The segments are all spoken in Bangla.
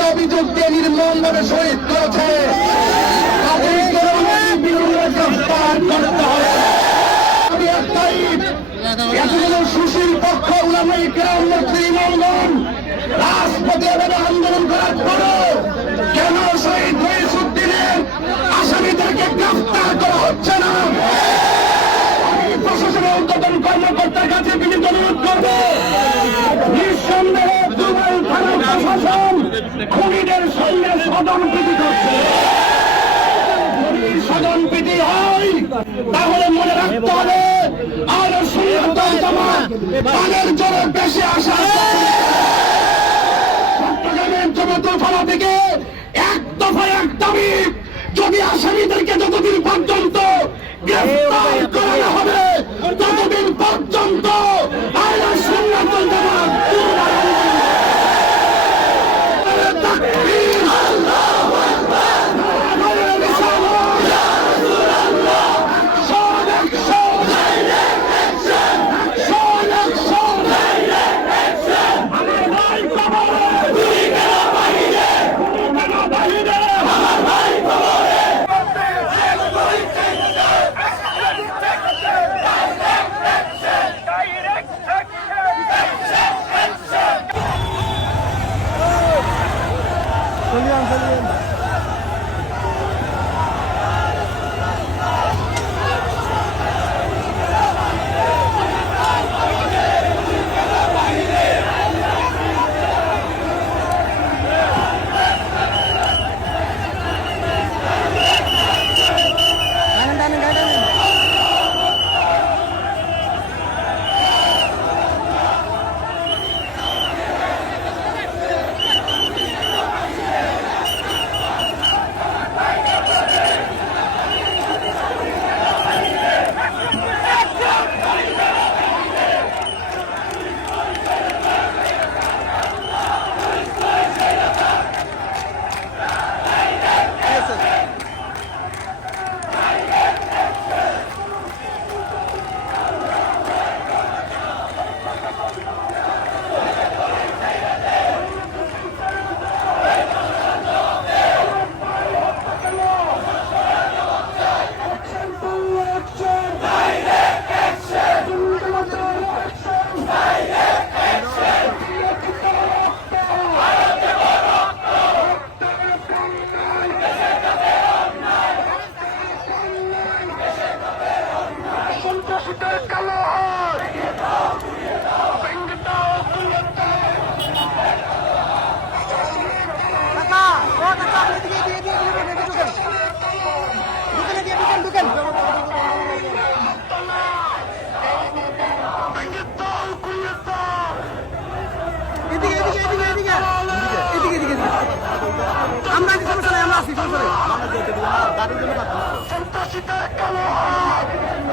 মিথ্যা অভিযোগ দিয়ে নির্মমভাবে শহীদ করেছে তাদেরকে বিলম্বে গ্রেফতার করতে হবে। আমি একটাই এতগুলো সুশীল পক্ষ উলামায়ে কেরাম নেত্রী ইমামগণ রাজপথে এভাবে আন্দোলন করার পরও কেন শহীদ মহিউদ্দিনের আসামিদেরকে গ্রেফতার করা হচ্ছে না? আমি প্রশাসনের ঊর্ধ্বতন কর্মকর্তার কাছে বিনীত অনুরোধ করব, নিঃসন্দেহে দুবাই থানার প্রশাসন খুনিদের সঙ্গে স্বজনপ্রীতি করছে। যদি স্বজনপ্রীতি হয় তাহলে মনে রাখতে হবে আর সুন্নাত ওয়াল জামাত পানের জোরে বেশি আসা। চট্টগ্রামের জমিয়তুল ফালাহ থেকে এক দফায় এক দাবি, যদি আসামিদেরকে যতদিন পর্যন্ত গ্রেফতার করা না হবে ততদিন পর্যন্ত আহলে সুন্নাত ওয়াল জামাত তাকবীর, আল্লাহু আকবার, নারে রিসালাত, ইয়া রাসূলুল্লাহ, action, direct action, direct action. আমার ভাই কবরে, গুলি কেন বাহিরে, গুলি কেন বাহিরে, আমার ভাই কবরে।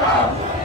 আমরা